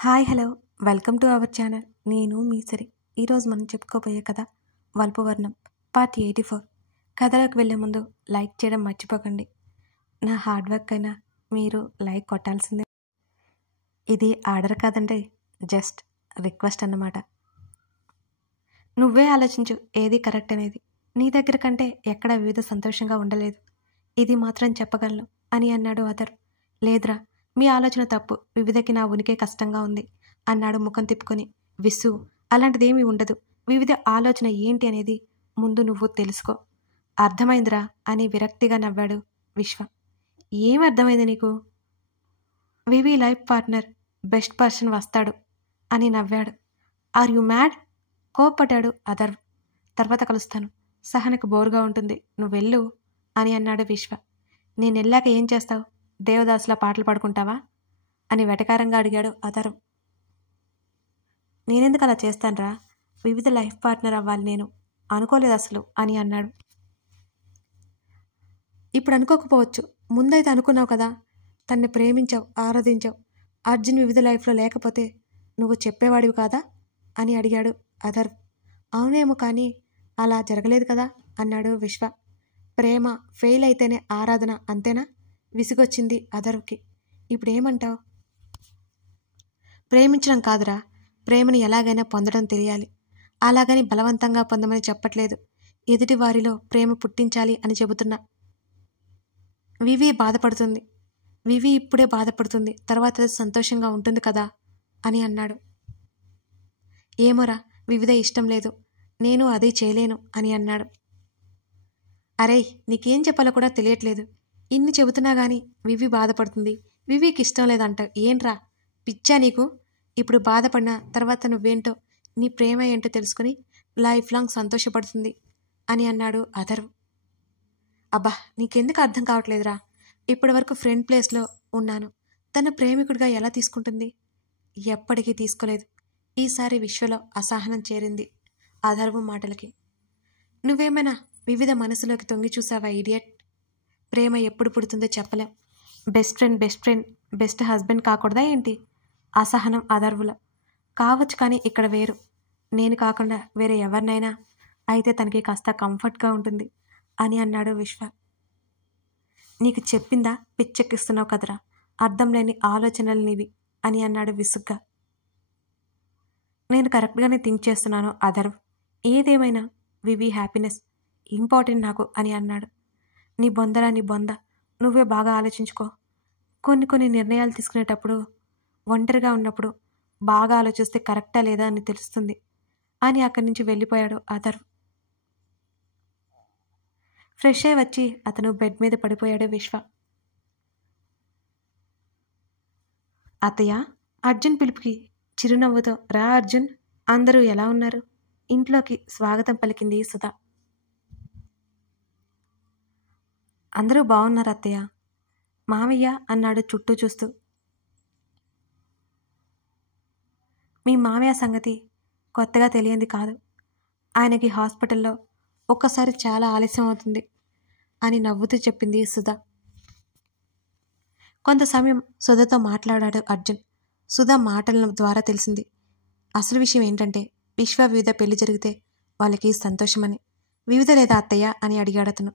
Hi hello welcome to our channel. నేను మీ సరి. ఈరోజు మనం చెప్పుకోబోయే కథ వల్పవర్ణం పార్ట్ 84. కథలోకి వెళ్ళే ముందు లైక్ చేయడం మర్చిపోకండి. నా హార్డ్ వర్క్ అయినా మీరు లైక్ కొట్టాల్సిందే. ఇది ఆర్డర్ కాదండి, జస్ట్ రిక్వెస్ట్ అన్నమాట. నువ్వే ఆలోచించు ఏది కరెక్ట్ అనేది. నీ దగ్గర కంటే ఎక్కడ వివిధ సంతోషంగా ఉండలేదు, ఇది మాత్రం చెప్పగలను అని అన్నాడు అతరు. లేదురా, మీ ఆలోచన తప్పు, వివిధకి నా ఉనికే కష్టంగా ఉంది అన్నాడు ముఖం తిప్పుకొని. విసు, అలాంటిదేమీ ఉండదు. వివిధ ఆలోచన ఏంటి అనేది ముందు నువ్వు తెలుసుకో. అర్థమైందిరా అని విరక్తిగా నవ్వాడు విశ్వ. ఏం అర్థమైంది నీకు? వివి లైఫ్ పార్ట్నర్ బెస్ట్ పర్సన్ వస్తాడు అని నవ్వాడు. Are you mad? కోప్పడ్డాడు అథర్వ్. తర్వాత కలుస్తాను, సహనకు బోరుగా ఉంటుంది, నువ్వెళ్ళు అని అన్నాడు విశ్వ. నేను వెళ్ళాక ఏం చేస్తావు? దేవదాసులా పాటలు పాడుకుంటావా అని వెటకారంగా అడిగాడు అథర్వ్. నేనెందుకు అలా చేస్తానురా? వివిధ లైఫ్ పార్ట్నర్ అవ్వాలి నేను అనుకోలేదు అసలు అని అన్నాడు. ఇప్పుడు అనుకోకపోవచ్చు, ముందైతే అనుకున్నావు కదా. తన్ని ప్రేమించావు, ఆరాధించావు. అర్జున్ వివిధ లైఫ్లో లేకపోతే నువ్వు చెప్పేవాడివి కాదా అని అడిగాడు అథర్వ్. అవునేమో, కానీ అలా జరగలేదు కదా అన్నాడు విశ్వ. ప్రేమ ఫెయిల్ అయితేనే ఆరాధన, అంతేనా? విసుగొచ్చింది అథర్వ్కి. ఇప్పుడేమంటావు? ప్రేమించడం కాదురా, ప్రేమని ఎలాగైనా పొందడం తెలియాలి. అలాగని బలవంతంగా పొందమని చెప్పట్లేదు. ఎదుటి వారిలో ప్రేమ పుట్టించాలి అని చెబుతున్నా. వివి బాధపడుతుంది, వివి ఇప్పుడే బాధపడుతుంది, తర్వాత సంతోషంగా ఉంటుంది కదా అని అన్నాడు. ఏమోరా, వివిధ ఇష్టం లేదు, నేను అదే చేయలేను అని అన్నాడు. అరే, నీకేం చెప్పాలో కూడా తెలియట్లేదు. ఇన్ని చెబుతున్నా గానీ వివి బాధపడుతుంది, వివికి ఇష్టం లేదంట. ఏంట్రా, పిచ్చా నీకు? ఇప్పుడు బాధపడినా తర్వాత నువ్వేంటో, నీ ప్రేమ ఏంటో తెలుసుకుని లైఫ్ లాంగ్ సంతోషపడుతుంది అని అన్నాడు అథర్వ్. అబ్బా, నీకెందుకు అర్థం కావట్లేదురా? ఇప్పటి వరకు ఫ్రెండ్ ప్లేస్లో ఉన్నాను, తన ప్రేమికుడిగా ఎలా తీసుకుంటుంది? ఎప్పటికీ తీసుకోలేదు. ఈసారి విశ్వలో అసహనం చేరింది అథర్వ్ మాటలకి. నువ్వేమైనా వివిధ మనసులోకి తొంగి చూసావా ఇడియట్? ప్రేమ ఎప్పుడు పుడుతుందో చెప్పలేం. బెస్ట్ ఫ్రెండ్ బెస్ట్ హస్బెండ్ కాకూడదా ఏంటి? అసహనం అథర్వుల. కావచ్చు, కానీ ఇక్కడ వేరు. నేను కాకుండా వేరే ఎవరినైనా అయితే తనకి కాస్త కంఫర్ట్గా ఉంటుంది అని అన్నాడు విశ్వ. నీకు చెప్పిందా? పిచ్చెక్కిస్తున్నావు కదరా, అర్థం లేని ఆలోచనలు నీవి అని అన్నాడు విసుగ్గా. నేను కరెక్ట్గానే థింక్ చేస్తున్నాను అథర్వ్. ఏదేమైనా వివి హ్యాపీనెస్ ఇంపార్టెంట్ నాకు అని అన్నాడు. నీ బొంద, నువ్వే బాగా ఆలోచించుకో. కొన్ని నిర్ణయాలు తీసుకునేటప్పుడు ఒంటరిగా ఉన్నప్పుడు బాగా ఆలోచిస్తే కరెక్టా లేదా అని తెలుస్తుంది అని అక్కడి నుంచి వెళ్ళిపోయాడు అథర్వ్. ఫ్రెష్ అయి వచ్చి అతను బెడ్ మీద పడిపోయాడు విశ్వ. అత్తయ్య, అర్జున్ పిలుపుకి చిరునవ్వుతో రా అర్జున్, అందరూ ఎలా ఉన్నారు? ఇంట్లోకి స్వాగతం పలికింది సుధా. అందరూ బాగున్నారు అత్తయ్య. మావయ్య అన్నాడు చుట్టూ చూస్తూ. మీ మావయ్య సంగతి కొత్తగా తెలియంది కాదు. ఆయనకి హాస్పిటల్లో ఒక్కసారి చాలా ఆలస్యం అవుతుంది అని నవ్వుతూ చెప్పింది సుధా. కొంత సమయం సుధతో మాట్లాడాడు అర్జున్. సుధా మాటల ద్వారా తెలిసింది అసలు విషయం ఏంటంటే విశ్వ వివిధ పెళ్లి జరిగితే వాళ్ళకి సంతోషమని. వివిధ లేదా అత్తయ్య అని అడిగాడు అతను.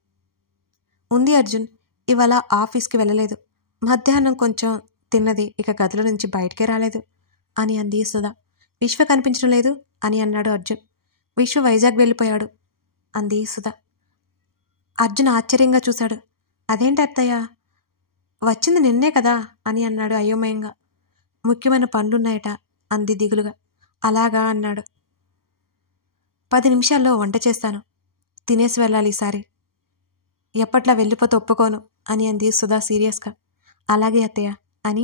ఉంది అర్జున్, ఇవాళ ఆఫీస్కి వెళ్ళలేదు. మధ్యాహ్నం కొంచెం తిన్నది, ఇక గదిలో నుంచి బయటకే రాలేదు అని అంది సుధా. విశ్వ కనిపించడం లేదు అని అన్నాడు అర్జున్. విశ్వ వైజాగ్ వెళ్ళిపోయాడు అంది సుధా. అర్జున్ ఆశ్చర్యంగా చూశాడు. అదేంటి అత్తయ్య, వచ్చింది నిన్నే కదా అని అన్నాడు అయోమయంగా. ముఖ్యమైన పనులున్నాయట అంది దిగులుగా. అలాగా అన్నాడు. 10 నిమిషాల్లో వంట చేస్తాను, తినేసి వెళ్ళాలి ఈసారి. ఎప్పట్లా వెళ్ళిపోతే ఒప్పుకోను అని అంది సుధా సీరియస్గా. అలాగే అత్తయ్య అని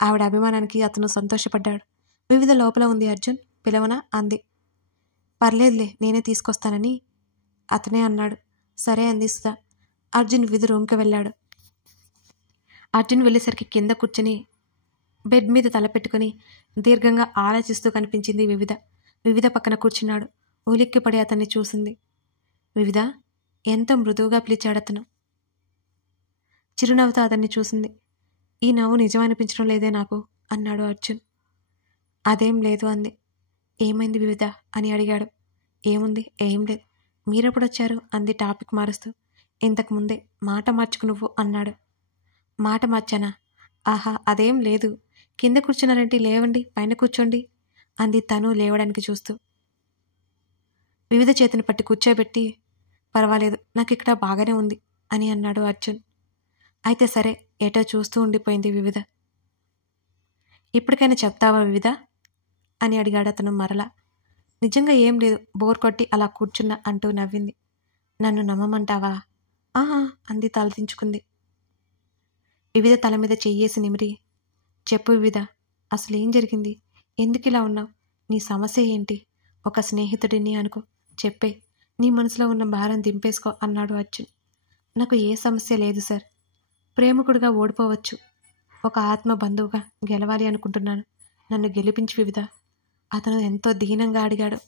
ఆవిడ అభిమానానికి అతను సంతోషపడ్డాడు. వివిధ లోపల ఉంది అర్జున్, పిలవనా అంది. పర్లేదులే, నేనే తీసుకొస్తానని అతనే అన్నాడు. సరే అంది సుధా. అర్జున్ వివిధ రూమ్కి వెళ్ళాడు. అర్జున్ వెళ్ళేసరికి కింద కూర్చుని బెడ్ మీద తలపెట్టుకుని దీర్ఘంగా ఆలోచిస్తూ కనిపించింది వివిధ. వివిధ పక్కన కూర్చున్నాడు. ఉలిక్కిపడి అతన్ని చూసింది. వివిధ, ఎంతో మృదువుగా పిలిచాడతను. చిరునవ్వుతో అతన్ని చూసింది. ఈ నవ్వు నిజమనిపించడం లేదే నాకు అన్నాడు అర్జున్. అదేం లేదు అంది. ఏమైంది వివిధ అని అడిగాడు. ఏముంది, ఏం లేదు. మీరెప్పుడొచ్చారు అంది టాపిక్ మారుస్తూ. ఇంతకుముందే. మాట మార్చుకు నువ్వు అన్నాడు. మాట మార్చానా? ఆహా, అదేం లేదు. కింద కూర్చున్నారేంటి, లేవండి, పైన కూర్చోండి అంది తను లేవడానికి చూస్తూ. వివిధ చేతిని పట్టి కూర్చోబెట్టి, పర్వాలేదు, నాకు ఇక్కడ బాగానే ఉంది అని అన్నాడు అర్జున్. అయితే సరే, ఏటో చూస్తూ ఉండిపోయింది వివిధ. ఇప్పటికైనా చెప్తావా వివిధ అని అడిగాడు అతను మరలా. నిజంగా ఏం లేదు, బోర్ కొట్టి అలా కూర్చున్నా అంటూ నవ్వింది. నన్ను నమ్మమంటావా? ఆహా అంది తలదించుకుంది. వివిధ తల మీద చెయ్యేసి నిమిరి, చెప్పు వివిధ, అసలు ఏం జరిగింది? ఎందుకు ఇలా ఉన్నావు? నీ సమస్య ఏంటి? ఒక స్నేహితుడిని అనుకో, చెప్పే, నీ మనసులో ఉన్న భారం దింపేసుకో అన్నాడు అర్జున్. నాకు ఏ సమస్య లేదు సార్. ప్రేమికుడిగా ఓడిపోవచ్చు, ఒక ఆత్మ బంధువుగా గెలవాలి అనుకుంటున్నాను. నన్ను గెలిపించి వివిధ. అతను ఎంతో దీనంగా అడిగాడు.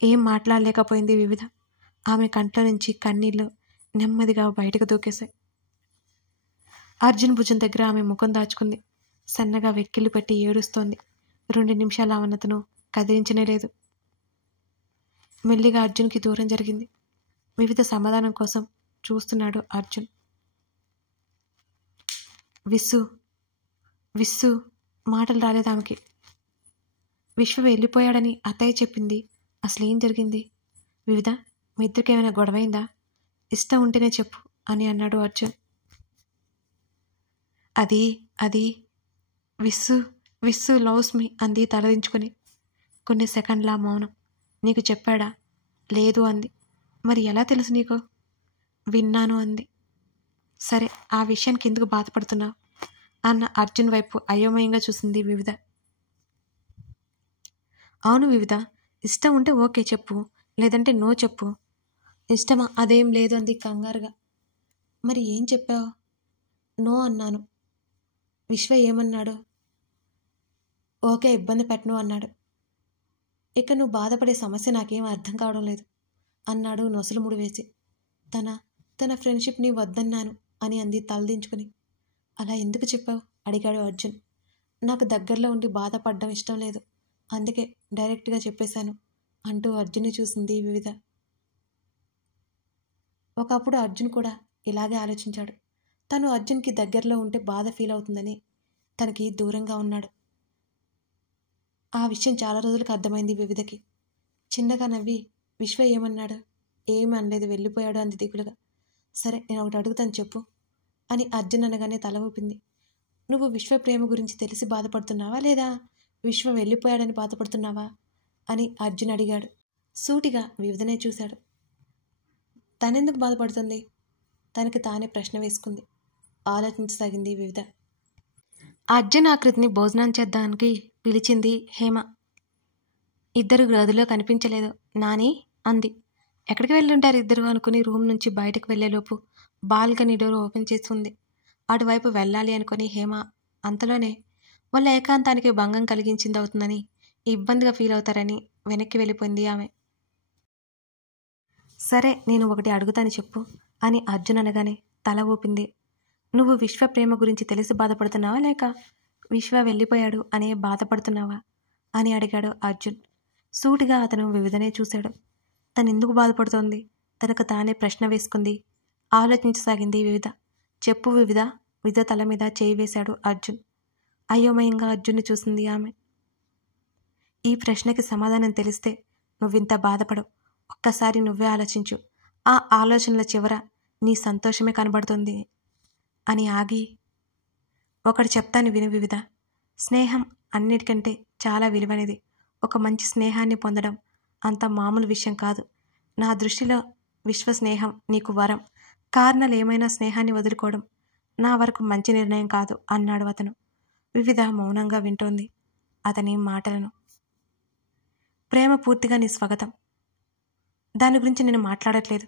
ఏం మాట్లాడలేకపోయింది వివిధ. ఆమె కంట్లో నుంచి కన్నీళ్లు నెమ్మదిగా బయటకు దూకేశాయి. అర్జున్ భుజం దగ్గర ఆమె ముఖం దాచుకుంది. సన్నగా వెక్కిళ్ళు పెట్టి ఏడుస్తోంది. 2 నిమిషాలు ఆమెనతను కదిలించనే లేదు. మెల్లిగా అర్జున్కి దూరం జరిగింది. వివిధ సమాధానం కోసం చూస్తున్నాడు అర్జున్. విస్సు విస్సు మాటలు రాలేదు ఆమెకి. విశ్వ వెళ్ళిపోయాడని అత్తయ్య చెప్పింది. అసలేం జరిగింది? వివిధ, మీ ఇద్దరికి ఏమైనా గొడవైందా? ఇష్టం ఉంటేనే చెప్పు అని అన్నాడు అర్జున్. అది విస్సు లవ్స్ మీ అంది తలదించుకుని. కొన్ని సెకండ్ల మౌనం. నీకు చెప్పాడా? లేదు అంది. మరి ఎలా తెలుసు నీకు? విన్నాను అంది. సరే, ఆ విషయానికి ఎందుకు బాధపడుతున్నావు అన్న అర్జున్ వైపు అయోమయంగా చూసింది వివిధ. అవును వివిధ, ఇష్టం ఉంటే ఓకే చెప్పు, లేదంటే నో చెప్పు. ఇష్టమా? అదేం లేదు అంది కంగారుగా. మరి ఏం చెప్పావు? నో అన్నాను. విశ్వ ఏమన్నాడు? ఓకే, ఇబ్బంది పెట్టను అన్నాడు. ఇక నువ్వు బాధపడే సమస్య నాకేం అర్థం కావడం లేదు అన్నాడు నొసలుముడు వేసి. తన ఫ్రెండ్షిప్ని వద్దన్నాను అని అంది తలదించుకుని. అలా ఎందుకు చెప్పావు అడిగాడు అర్జున్. నాకు దగ్గరలో ఉండి బాధపడడం ఇష్టం లేదు, అందుకే డైరెక్ట్గా చెప్పేశాను అంటూ అర్జున్ని చూసింది వివిధ. ఒకప్పుడు అర్జున్ కూడా ఇలాగే ఆలోచించాడు. తను అర్జున్కి దగ్గరలో ఉంటే బాధ ఫీల్ అవుతుందని తనకి దూరంగా ఉన్నాడు. ఆ విషయం చాలా రోజులకు అర్థమైంది వివిధకి. చిన్నగా నవ్వి, విశ్వ ఏమన్నాడు? ఏమి అనలేదు, వెళ్ళిపోయాడు అంది దిగులుగా. సరే, నేను ఒకటి అడుగుతాను చెప్పు అని అర్జున్ అనగానే తల ఊపింది. నువ్వు విశ్వ ప్రేమ గురించి తెలిసి బాధపడుతున్నావా, లేదా విశ్వ వెళ్ళిపోయాడని బాధపడుతున్నావా అని అర్జున్ అడిగాడు. సూటిగా వివిధనే చూశాడు. తనెందుకు బాధపడుతుంది? తనకి తానే ప్రశ్న వేసుకుంది. ఆలోచించసాగింది వివిధ. అర్జున్ ఆకృతిని భోజనం చేద్దానికి పిలిచింది హేమ. ఇద్దరు గదిలో కనిపించలేదు. నాని అంది. ఎక్కడికి వెళ్ళుంటారు ఇద్దరు అనుకుని రూమ్ నుంచి బయటకు వెళ్లేలోపు బాల్కనీ డోర్ ఓపెన్ చేస్తుంది. అటువైపు వెళ్ళాలి అనుకుని హేమ అంతలోనే వాళ్ళ ఏకాంతానికి భంగం కలిగించింది అవుతుందని, ఇబ్బందిగా ఫీల్ అవుతారని వెనక్కి వెళ్ళిపోయింది ఆమె. సరే, నేను ఒకటి అడుగుతాను చెప్పు అని అర్జున్ అనగానే తల ఊపింది. నువ్వు విశ్వ ప్రేమ గురించి తెలిసి బాధపడుతున్నావా, లేక విశ్వ వెళ్ళిపోయాడు అనే బాధపడుతున్నావా అని అడిగాడు అర్జున్. సూటిగా అతను వివిధనే చూశాడు. తనెందుకు బాధపడుతోంది? తనకు తానే ప్రశ్న వేసుకుంది. ఆలోచించసాగింది వివిధ. చెప్పు వివిధ. వివిధ తల మీద చేయి వేశాడు అర్జున్. అయోమయంగా అర్జున్ని చూసింది ఆమె. ఈ ప్రశ్నకి సమాధానం తెలిస్తే నువ్వింత బాధపడవు. ఒక్కసారి నువ్వే ఆలోచించు. ఆ ఆలోచనల చివర నీ సంతోషమే కనబడుతుంది అని ఆగి, ఒకటి చెప్తాను విను వివిధ. స్నేహం అన్నిటికంటే చాలా విలువైనది. ఒక మంచి స్నేహాన్ని పొందడం అంత మామూలు విషయం కాదు. నా దృష్టిలో విశ్వ స్నేహం నీకు వరం. కారణాలు ఏమైనా స్నేహాన్ని వదులుకోవడం నా వరకు మంచి నిర్ణయం కాదు అన్నాడు అతను. వివిధ మౌనంగా వింటోంది అతని మాటలను. ప్రేమ పూర్తిగా నీ స్వాగతం. దాని గురించి నేను మాట్లాడట్లేదు.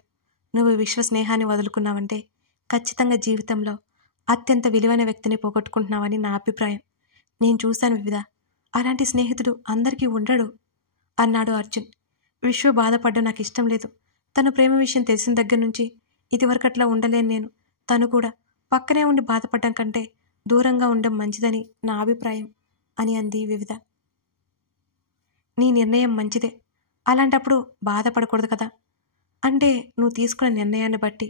నువ్వు విశ్వ స్నేహాన్ని వదులుకున్నావంటే ఖచ్చితంగా జీవితంలో అత్యంత విలువైన వ్యక్తిని పోగొట్టుకుంటున్నావని నా అభిప్రాయం. నేను చూశాను వివిధ. అలాంటి స్నేహితుడు అందరికీ ఉండడు అన్నాడు అర్జున్. విశ్వ బాధపడ్డం నాకు ఇష్టం లేదు. తను ప్రేమ విషయం తెలిసిన దగ్గర నుంచి ఇదివరకట్లా ఉండలేను నేను. తను కూడా పక్కనే ఉండి బాధపడడం కంటే దూరంగా ఉండడం మంచిదని నా అభిప్రాయం అని అంది వివిధ. నీ నిర్ణయం మంచిదే, అలాంటప్పుడు బాధపడకూడదు కదా. అంటే నువ్వు తీసుకున్న నిర్ణయాన్ని బట్టి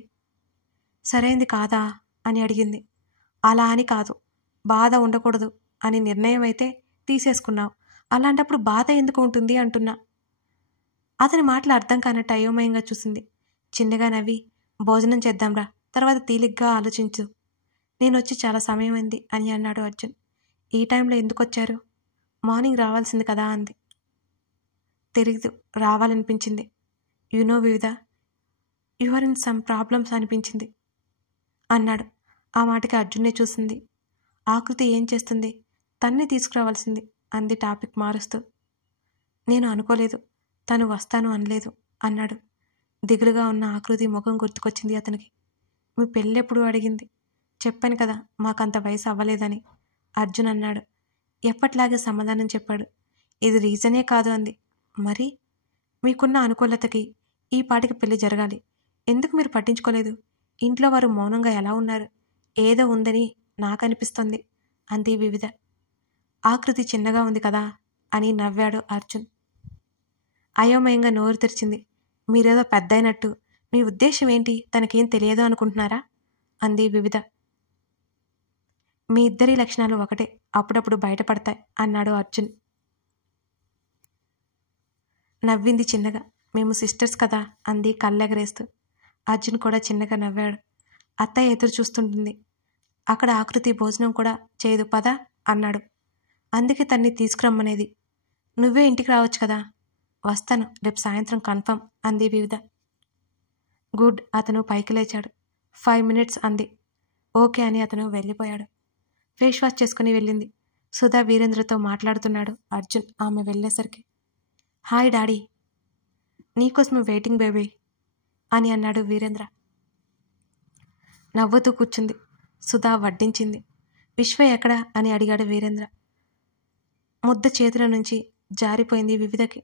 సరైంది కాదా అని అడిగింది. అలా అని కాదు, బాధ ఉండకూడదు అని నిర్ణయం అయితే తీసేసుకున్నావు, అలాంటప్పుడు బాధ ఎందుకు ఉంటుంది అంటున్నా. అతని మాటలు అర్థం కానట్టు అయోమయంగా చూసింది. చిన్నగా నవ్వి, భోజనం చేద్దాంరా, తర్వాత తీలిగ్గా ఆలోచించు, నేను వచ్చి చాలా సమయం అయింది అని అన్నాడు అర్జున్. ఈ టైంలో ఎందుకు వచ్చారు? మార్నింగ్ రావాల్సింది కదా అంది. తెలీదు, రావాలనిపించింది. వివిధ, you are in some problems అనిపించింది అన్నాడు. ఆ మాటకి అర్జున్నే చూసింది. ఆకృతి ఏం చేస్తుంది, తన్ని తీసుకురావాల్సింది అంది టాపిక్ మారుస్తూ. నేను అనుకోలేదు, తను వస్తాను అనలేదు అన్నాడు. దిగులుగా ఉన్న ఆకృతి ముఖం గుర్తుకొచ్చింది అతనికి. మీ పెళ్ళెప్పుడు అడిగింది. చెప్పాను కదా, మాకంత వయసు అవ్వలేదని అర్జున్ అన్నాడు. ఎప్పట్లాగే సమాధానం చెప్పాడు. ఇది రీజనే కాదు అంది. మరి మీకున్న అనుకూలతకి ఈ పాటికి పెళ్లి జరగాలి, ఎందుకు మీరు పట్టించుకోలేదు? ఇంట్లో వారు మౌనంగా ఎలా ఉన్నారు? ఏదో ఉందని నాకనిపిస్తోంది అంది వివిధ. ఆకృతి చిన్నగా ఉంది కదా అని నవ్వాడు అర్జున్. అయోమయంగా నోరు తెరిచింది. మీరేదో పెద్దయినట్టు, మీ ఉద్దేశం ఏంటి, తనకేం తెలియదు అనుకుంటున్నారా అంది వివిధ. మీ ఇద్దరి లక్షణాలు ఒకటే, అప్పుడప్పుడు బయటపడతాయి అన్నాడు అర్జున్. నవ్వింది చిన్నగా. మేము సిస్టర్స్ కదా అంది కళ్ళెగరేస్తూ. అర్జున్ కూడా చిన్నగా నవ్వాడు. అత్తయ్య ఎదురు చూస్తుంటుంది, అక్కడ ఆకృతి భోజనం కూడా చేయదు పదా అన్నాడు. అందుకే తన్ని తీసుకురమ్మనేది. నువ్వే ఇంటికి రావచ్చు కదా. వస్తాను, రేపు సాయంత్రం కన్ఫర్మ్ అంది వివిధ. గుడ్, అతను పైకి లేచాడు. 5 minutes అంది. ఓకే అని అతను వెళ్ళిపోయాడు. ఫేస్ వాష్ చేసుకుని వెళ్ళింది. సుధా వీరేంద్రతో మాట్లాడుతున్నాడు అర్జున్ ఆమె వెళ్ళేసరికి. హాయ్ డాడీ, నీకోసం వెయిటింగ్ బేబీ అని అన్నాడు వీరేంద్ర. నవ్వుతూ కూర్చుంది. సుధా వడ్డించింది. విశ్వ ఎక్కడా అని అడిగాడు వీరేంద్ర. ముద్ద చేతుల నుంచి జారిపోయింది వివిధకి.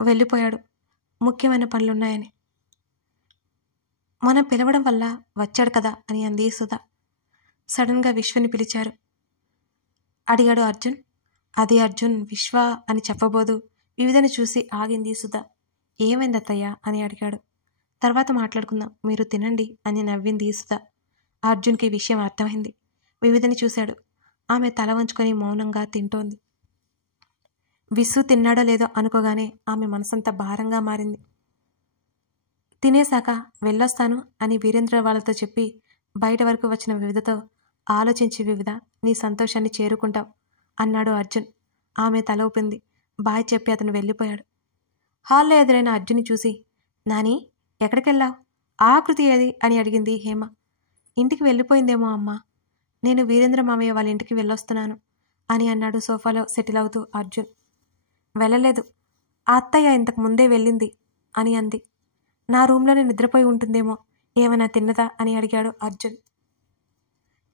వెళ్ళిపోయాడు, ముఖ్యమైన పనులున్నాయని. మనం పిలవడం వల్ల వచ్చాడు కదా అని అంది సుధా. సడన్గా విశ్వని పిలిచారు అడిగాడు అర్జున్. అది అర్జున్ విశ్వ అని చెప్పబోదు వివిధని చూసి ఆగింది సుధా. ఏమైంది అత్తయ్య అని అడిగాడు. తర్వాత మాట్లాడుకుందాం, మీరు తినండి అని నవ్వింది సుధా. అర్జున్కి విషయం అర్థమైంది. వివిధని చూశాడు. ఆమె తల వంచుకొని మౌనంగా తింటోంది. విసు తిన్నాడో లేదో అనుకోగానే ఆమె మనసంతా భారంగా మారింది. తినేశాక వెళ్ళొస్తాను అని వీరేంద్ర వాళ్ళతో చెప్పి బయట వరకు వచ్చిన వివిధతో ఆలోచించి, వివిధ నీ సంతోషాన్ని చేరుకుంటావు అన్నాడు అర్జున్. ఆమె తల ఊపింది. బాయ్ చెప్పి అతను వెళ్ళిపోయాడు. హాల్లో ఎదురైన అర్జున్ని చూసి, నాని ఎక్కడికెళ్ళావు, ఆకృతి ఏది అని అడిగింది హేమ. ఇంటికి వెళ్ళిపోయిందేమో అమ్మా, నేను వీరేంద్ర మామయ్య వాళ్ళ ఇంటికి వెళ్ళొస్తున్నాను అని అన్నాడు సోఫాలో సెటిల్ అవుతూ అర్జున్. వెళ్ళలేదు, ఆ అత్తయ్య ఇంతకు ముందే వెళ్ళింది అని అంది. నా రూమ్లోనే నిద్రపోయి ఉంటుందేమో, ఏమైనా తిన్నదా అని అడిగాడు అర్జున్.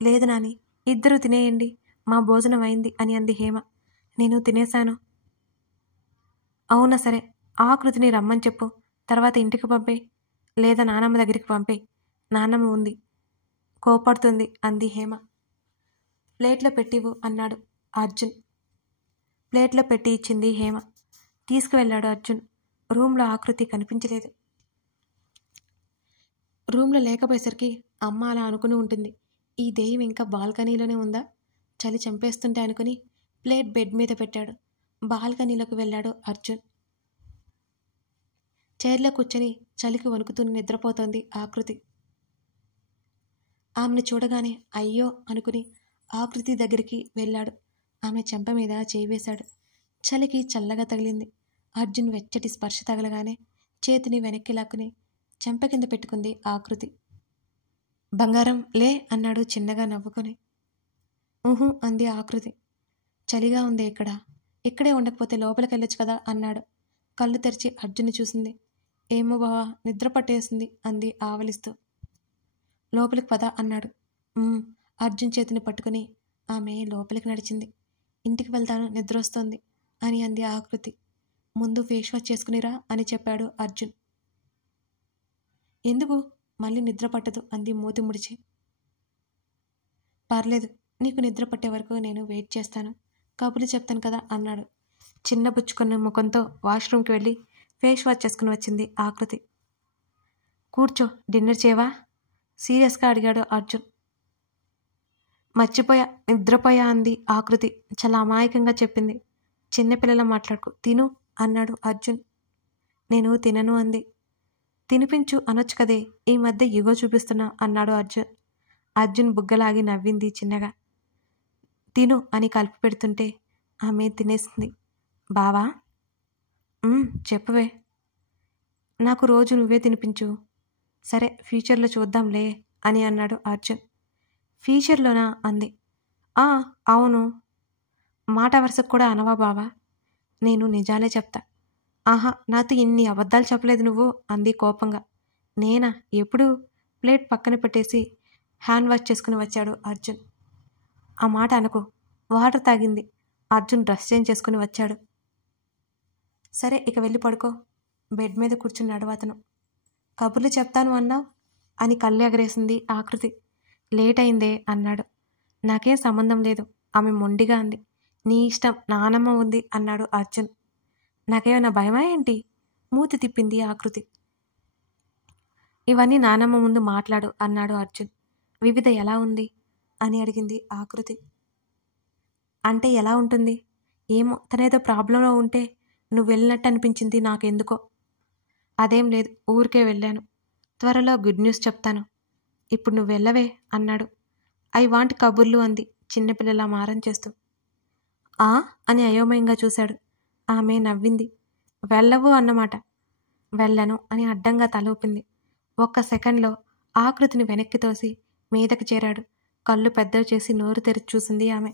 లేదు నాని, ఇద్దరూ తినేయండి, మా భోజనం అయింది అని అంది హేమ. నేను తినేశాను. అవునా సరే, ఆకృతిని రమ్మని చెప్పు, తర్వాత ఇంటికి పంపే, లేదా నానమ్మ దగ్గరికి పంపే, నానమ్మ ఉంది, కోపడుతుంది అంది హేమ. ప్లేట్లో పెట్టివు అన్నాడు అర్జున్. ప్లేట్లో పెట్టి ఇచ్చింది హేమ. తీసుకువెళ్ళాడు అర్జున్. రూమ్లో ఆకృతి కనిపించలేదు. రూమ్లో లేకపోయేసరికి అమ్మ అలా అనుకుని ఉంటుంది, ఈ దెయ్యం ఇంకా బాల్కనీలోనే ఉందా, చలి చంపేస్తుంటే అనుకుని ప్లేట్ బెడ్ మీద పెట్టాడు. బాల్కనీలోకి వెళ్ళాడు అర్జున్. చైర్లో కూర్చొని చలికి వణుకుతూ నిద్రపోతోంది ఆకృతి. ఆమెను చూడగానే అయ్యో అనుకుని ఆకృతి దగ్గరికి వెళ్ళాడు. ఆమె చెంప మీద చేయి వేశాడు. చలికి చల్లగా తగిలింది. అర్జున్ వెచ్చటి స్పర్శ తగలగానే చేతిని వెనక్కి లాక్కుని చెంప కింద పెట్టుకుంది ఆకృతి. బంగారం లే అన్నాడు చిన్నగా నవ్వుకొని. ఊహు అంది ఆకృతి. చలిగా ఉంది ఇక్కడ, ఇక్కడే ఉండకపోతే లోపలికి వెళ్ళొచ్చు కదా అన్నాడు. కళ్ళు తెరిచి అర్జున్ని చూసింది. ఏమో బావా, నిద్ర పట్టేసింది అంది ఆవలిస్తూ. లోపలికి పద అన్నాడు. అర్జున్ చేతిని పట్టుకుని ఆమె లోపలికి నడిచింది. ఇంటికి వెళ్తాను, నిద్ర వస్తోంది అని అంది ఆకృతి. ముందు ఫేస్ వాష్ చేసుకునిరా అని చెప్పాడు అర్జున్. ఎందుకు, మళ్ళీ నిద్ర పట్టదు అంది మూతి ముడిచి. పర్లేదు, నీకు నిద్ర పట్టే వరకు నేను వెయిట్ చేస్తాను కబుర్లు చెప్తాను కదా అన్నాడు. చిన్న బుచ్చుకున్న ముఖంతో వాష్రూమ్కి వెళ్ళి ఫేస్ వాష్ చేసుకుని వచ్చింది ఆకృతి. కూర్చో, డిన్నర్ చేయవా? సీరియస్గా అడిగాడు అర్జున్. మర్చిపోయా, నిద్రపోయా అంది ఆకృతి. చాలా అమాయకంగా చెప్పింది. చిన్నపిల్లల మాట్లాడుకు, తిను అన్నాడు అర్జున్. నేను తినను అంది. తినిపించు అనొచ్చు కదే, ఈ మధ్య ఇగో చూపిస్తున్నా అన్నాడు అర్జున్. అర్జున్ బుగ్గలాగి నవ్వింది చిన్నగా. తిను అని కలిపి పెడుతుంటే ఆమె తినేసింది. బావా? చెప్పవే. నాకు రోజు నువ్వే తినిపించు. సరే, ఫ్యూచర్లో చూద్దాంలే అని అన్నాడు అర్జున్. ఫ్యూచర్లోనా అంది. అవును. మాట వరుసకు కూడా అనవా బావా? నేను నిజాలే చెప్తా. ఆహా, నాతో ఇన్ని అబద్ధాలు చెప్పలేదు నువ్వు అంది కోపంగా. నేనా? ఎప్పుడు? ప్లేట్ పక్కన పెట్టేసి హ్యాండ్ వాష్ చేసుకుని వచ్చాడు అర్జున్. ఆ మాట అనకు. వాటర్ తాగింది. అర్జున్ డ్రెస్ చేంజ్ చేసుకుని వచ్చాడు. సరే, ఇక వెళ్ళి పడుకో. బెడ్ మీద కూర్చున్నాడు అతను. కబుర్లు చెప్తాను అన్నావు అని కళ్ళు ఎగరేసింది ఆకృతి. లేట్ అయిందే అన్నాడు. నాకేం సంబంధం లేదు, ఆమె మొండిగా అంది. నీ ఇష్టం, నానమ్మ ఉంది అన్నాడు అర్జున్. నాకేమైనా భయమా ఏంటి? మూతి తిప్పింది ఆకృతి. ఇవన్నీ నానమ్మ ముందు మాట్లాడు అన్నాడు అర్జున్. వివిధ ఎలా ఉంది అని అడిగింది ఆకృతి. అంటే ఎలా ఉంటుంది? ఏమో, తనేదో ప్రాబ్లంలో ఉంటే నువ్వు వెళ్ళినట్టు అనిపించింది నాకెందుకో. అదేం లేదు, ఊరికే వెళ్ళాను. త్వరలో గుడ్ న్యూస్ చెప్తాను. ఇప్పుడు నువ్వు వెళ్ళవే అన్నాడు. ఐ వాంట్ కబుర్లు అంది చిన్నపిల్లలా మారం చేస్తూ. అని అయోమయంగా చూశాడు. ఆమె నవ్వింది. వెళ్ళవు అన్నమాట. వెళ్ళను అని అడ్డంగా తల ఊపింది. ఒక్క సెకండ్లో ఆకృతిని వెనక్కి తోసి మీదకి చేరాడు. కళ్ళు పెద్దవి చేసి నోరు తెరిచి చూసింది ఆమె.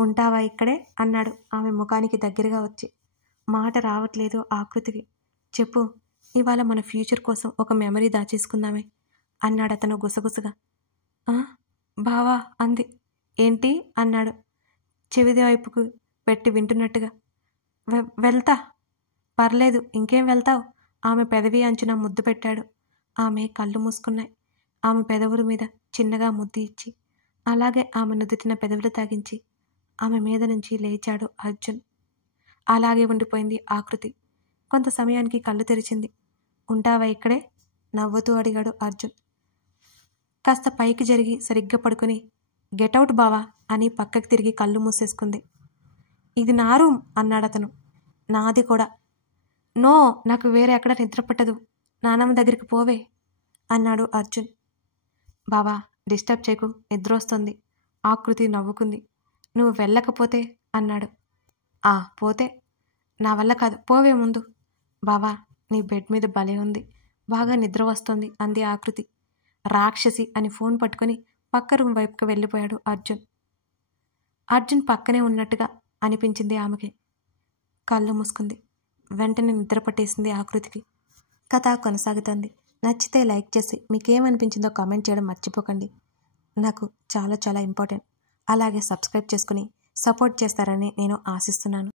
ఉంటావా ఇక్కడే అన్నాడు ఆమె ముఖానికి దగ్గరగా వచ్చి. మాట రావట్లేదు ఆకృతికి. చెప్పు, ఇవాళ మన ఫ్యూచర్ కోసం ఒక మెమరీ దాచేసుకుందామే అన్నాడు అతను గుసగుసగా. బావా అంది. ఏంటి అన్నాడు చెవిది వైపుకు పెట్టి వింటున్నట్టుగా. వెళ్తా. పర్లేదు, ఇంకేం వెళ్తావు? ఆమె పెదవి అంచున ముద్దు పెట్టాడు. ఆమె కళ్ళు మూసుకున్నాయి. ఆమె పెదవుల మీద చిన్నగా ముద్దు ఇచ్చి అలాగే ఆమె నుదుటిన పెదవులు తాగించి ఆమె మీద నుంచి లేచాడు అర్జున్. అలాగే ఉండిపోయింది ఆకృతి. కొంత సమయానికి కళ్ళు తెరిచింది. ఉంటావా ఇక్కడే నవ్వుతూ అడిగాడు అర్జున్. కాస్త పైకి జరిగి సరిగ్గా పడుకుని గెటౌట్ బావా అని పక్కకి తిరిగి కళ్ళు మూసేసుకుంది. ఇది నా రూమ్ అన్నాడతను. నాది కూడా. నో, నాకు వేరే ఎక్కడ నిద్ర పట్టదు. నానమ్మ దగ్గరికి పోవే అన్నాడు అర్జున్. బావా, డిస్టర్బ్ చేయకు, నిద్ర వస్తుంది. ఆకృతి నవ్వుకుంది. నువ్వు వెళ్ళకపోతే అన్నాడు. పోతే? నా వల్ల కాదు, పోవే ముందు. బావా, నీ బెడ్ మీద భలే ఉంది, బాగా నిద్ర వస్తుంది అంది ఆకృతి. రాక్షసి అని ఫోన్ పట్టుకుని పక్క రూమ్ వైపుకి వెళ్ళిపోయాడు అర్జున్. అర్జున్ పక్కనే ఉన్నట్టుగా అనిపించింది ఆమెకి. కళ్ళు మూసుకుంది. వెంటనే నిద్ర పట్టేసింది ఆకృతికి. కథ కొనసాగుతుంది. నచ్చితే లైక్ చేసి మీకేమనిపించిందో కామెంట్ చేయడం మర్చిపోకండి. నాకు చాలా చాలా ఇంపార్టెంట్. అలాగే సబ్స్క్రైబ్ చేసుకుని సపోర్ట్ చేస్తారని నేను ఆశిస్తున్నాను.